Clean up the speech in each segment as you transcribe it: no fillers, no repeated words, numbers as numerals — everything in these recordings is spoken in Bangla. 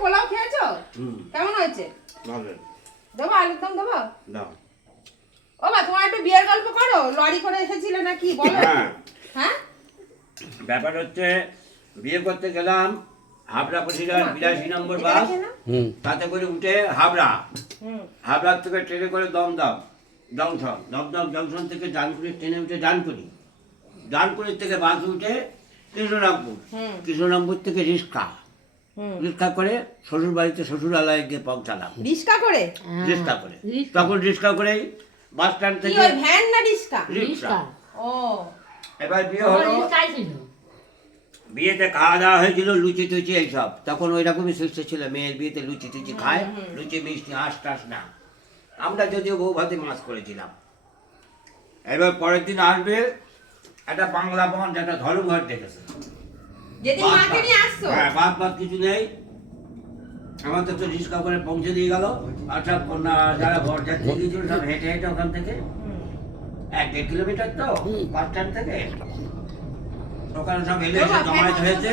পোলাও খেয়েছো? কেমন হয়েছে? ভালো। দেবো আলুর দম দেবো? দাও। ও মা, তোমার একটা বিয়ের গল্প করো, লরি করে এসেছিলে নাকি বলো? হ্যাঁ, ব্যাপার হচ্ছে বিয়ে করতে গেলাম হাবড়া বসিরহাট 82 নম্বর বাস, তাতে করে উঠে হাবড়া থেকে ট্রেনে করে দমদম জংশন থেকে ডানকুনি ট্রেনে উঠে ডানকুনির থেকে বাস উঠে কৃষ্ণরামপুর থেকে রিক্সা করে শ্বশুর বাড়িতে শ্বশুরালয়ে গিয়ে পৌঁছালাম। রিক্সা করে? তখন রিক্সা করেই বাস স্ট্যান্ড থেকে ভ্যান না রিক্সা? ও, এবার বিয়ে হলো। বিয়েতে খাওয়া দাওয়া হয়েছিল লুচি টুচি এইসব, তখন ওই রকমই সুস্থ ছিল, মেয়ের বিয়েতে লুচি টুচি খায়, লুচি মিষ্টি হাঁস টাস না। আমরা যদিও বউ ভাতে মাছ করেছিলাম। এবার পরের দিন আসবে একটা বাংলা বন্ধ, একটা ধর্মঘট ডেকেছে। যেদিন মাকে নিয়ে আসছো? হ্যাঁ, বাদ কিছু নেই। আমাদের তো রিক্সা করে পৌঁছে দিয়ে গেল, আর সব যারা বরযাত্রী গিয়েছিল সব হেঁটে হেঁটে ওখান থেকে 1-1.5 কিলোমিটার তো বাস স্ট্যান্ড থেকে ওখানে সব এলে এসে জমায়েত হয়েছে।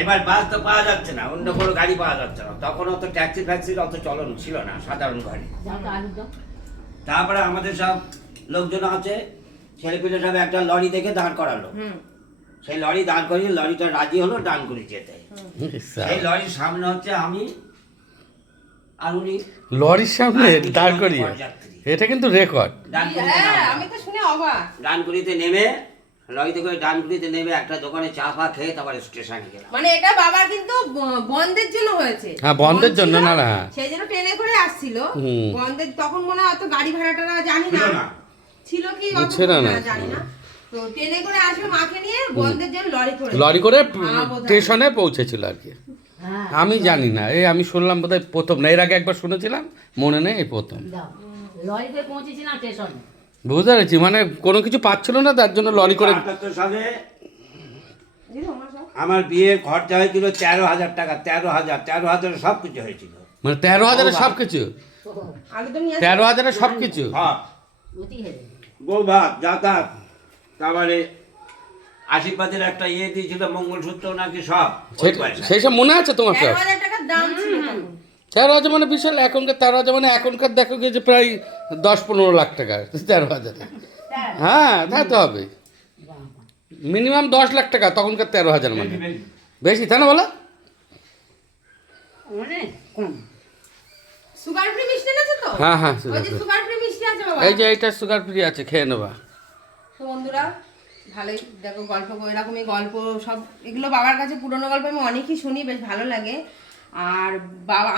এবার বাস তো পাওয়া যাচ্ছে না, অন্য কোনো গাড়ি পাওয়া যাচ্ছে না, তখন অত ট্যাক্সি ফ্যাক্সির অত চলন ছিল না, সাধারণ গাড়ি। তারপরে আমাদের সব লোকজন আছে, ছেলেপিলে সব একটা লরি দেখে দাঁড় করালো। সেই লরি দাঁড় করিয়ে লরিটা রাজি হলো ডানকুনি যেতে। সেই লরির সামনে হচ্ছে আমি আর উনি, লরির সামনে দাঁড় করিয়ে, এটা কিন্তু রেকর্ড। আমি তো শুনে অবাক। ডানকুনিতে নেমে লরিতে করে ডানকুনিতে নেমে একটা দোকানে চা ফা খেয়ে তারপরে স্টেশনে গেলাম। মানে এটা বাবা কিন্তু বন্ধের জন্য হয়েছে। হ্যাঁ, বন্ধের জন্য না, সেই জন্য ট্রেনে করে আসছিল। বন্ধের তখন মনে হয় অত গাড়ি ভাড়াটা জানি না ছিল কি, জানি না। তো ট্রেনে করে আসবে মাকে নিয়ে, বন্ধের জন্য লরি করে স্টেশনে পৌঁছেছিল আর কি। আমি জানি না, এই আমি শুনলাম বোধহয় প্রথম, না এর আগে একবার শুনেছিলাম, মনে নেই, এই প্রথম। লরিতে পৌঁছেছিলাম স্টেশনে, বুঝতে পেরেছি, মানে কোনো কিছু পাচ্ছিল না, তার জন্য লরি করে। 78 সালে আমার বিয়ে খরচা হয়েছিল 13,000 টাকা। 13,000 সব কিছু হয়েছিল। মানে 13,000 সব কিছু? 13,000 সব কিছু? হ্যাঁ, বউ ভাত, যাতায়াত, তারপরে আশীর্বাদের একটা ইয়ে দিয়েছিল, মঙ্গলসূত্র নাকি সব। সেই সব মনে আছে তোমার? 13,000 টাকার দাম ছিল তখন। 13,000 মানে বিশাল। এখনকার 13,000 মানে এখনকার দেখো গিয়েছে প্রায় 10-15 লাখ টাকা 13,000। হ্যাঁ, তা তো হবে, মিনিমাম 10 লাখ টাকা তখনকার 13,000 মানে। বেশি, তাই না বলো? সুগার ফ্রি মিষ্টি আছে তো? হ্যাঁ, সুগার ফ্রি মিষ্টি আছে বাবা। এই যে এইটা সুগার ফ্রি আছে, খেয়ে নেবা। তো বন্ধুরা, ভালোই দেখো গল্প, এরকমই গল্প সব, এগুলো বাবার কাছে পুরনো গল্প আমি অনেকই শুনি, বেশ ভালো লাগে। আর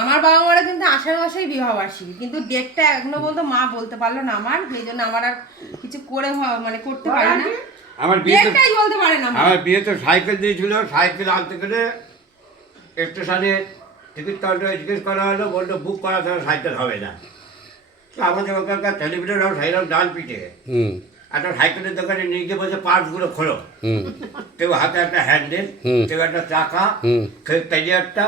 আমার বাবা মারা কিন্তু আষাঢ় মাসেই বিবাহ বার্ষিকী, কিন্তু ডেটটা এখনো বলতো মা বলতে পারলো না আমার, সেই জন্য আমার আর কিছু করে মানে করতে পারে না, আমার বিয়েটাই বলতে পারে না। আমার বিয়ে তো সাইকেল দিয়েছিল, সাইকেল আনতে গেলে স্টেশনে টিকিট কাউন্টারে জিজ্ঞেস করা হলো, বললো বুক করা ছাড়া সাইকেল হবে না। তো আমাদের ওখানকার টেলিভিশনরাও সাইলাম ডাল পিঠে, একটা সাইকেলের দোকানে নিয়ে গিয়ে বলছে পার্টসগুলো খোলো। কেউ হাতে একটা হ্যান্ডেল, কেউ একটা চাকা, কেউ ক্যারিয়ারটা,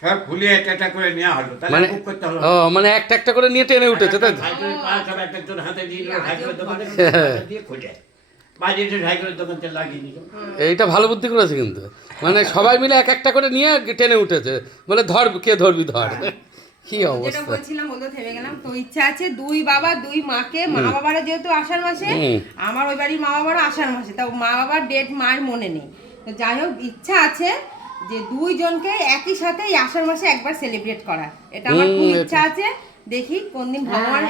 সব খুলিয়ে একটা করে নেওয়া হলো। মানে মানে একটা করে নিয়ে টেনে উঠেছে, তাই? সাইকেলের পার্টস সব একজন হাতে দিয়ে সাইকেলের দোকানে দিয়ে খুলে বাড়িতে সাইকেলের দোকানতে লাগিয়ে নিল। এইটা ভালো বুদ্ধি করেছে কিন্তু, মানে সবাই মিলে একটা করে নিয়ে টেনে উঠেছে, বলে ধর, কে ধরবি ধর। কি অবস্থা! যেটা বলছিলাম বলতে থেমে গেলাম। তো ইচ্ছা আছে দুই বাবা দুই মাকে, মা বাবারা যেহেতু আষাঢ় মাসে, আমার ওই বাড়ির মা বাবারা আষাঢ় মাসে, তাও মা বাবার ডেট মায়ের মনে নেই। তো যাই হোক, ইচ্ছা আছে যে দুইজনকে একই সাথে এই আষাঢ় মাসে একবার সেলিব্রেট করার, এটা আমার খুব ইচ্ছা আছে। দেখি কোন দিন ভগবান,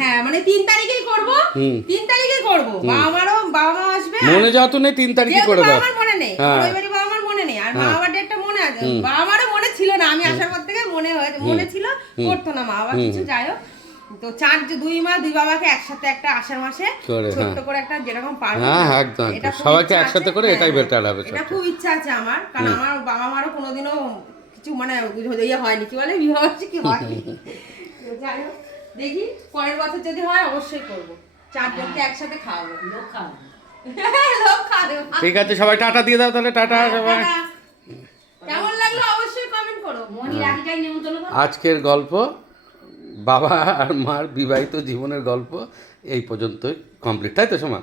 হ্যাঁ মানে 3 তারিখেই করবো, 3 তারিখেই করবো। বাবা মা আসবে, মনে যত নেই 3 তারিখে করে দাও। আমার মনে নেই, ওই বাড়ি বাবা আমার মনে নেই, আর মা বাবার ডেটটা মনে আছে, বাবা আমারও মনে ছিল না, আমি আসার পর থেকে মনে ছিল, করতো না মা বাবা কিছু। যাই হোক, তো দুই মা দুই বাবাকে একসাথে একটা আষাঢ় মাসে ছোট্ট করে একটা যেরকম পারবো, একদম সবাইকে একসাথে করে, এটাই বেটার হবে। এটা খুব ইচ্ছা আছে আমার, কারণ আমার বাবা মারও কোনোদিনও কিছু মানে ইয়ে হয়নি, কি বলে বিবাহ কি হয়নি। যাই হোক, দেখি পরের বছর যদি হয় অবশ্যই করবো, 4 জনকে একসাথে খাওয়াবো, লোক খাওয়াবো। ঠিক আছে, সবাই টাটা দিয়ে দাও তাহলে। টাটা সবাই। কেমন লাগলো অবশ্যই কমেন্ট করো। আজকের গল্প, বাবা আর মার বিবাহিত জীবনের গল্প এই পর্যন্তই কমপ্লিট, তাই তো সোমা?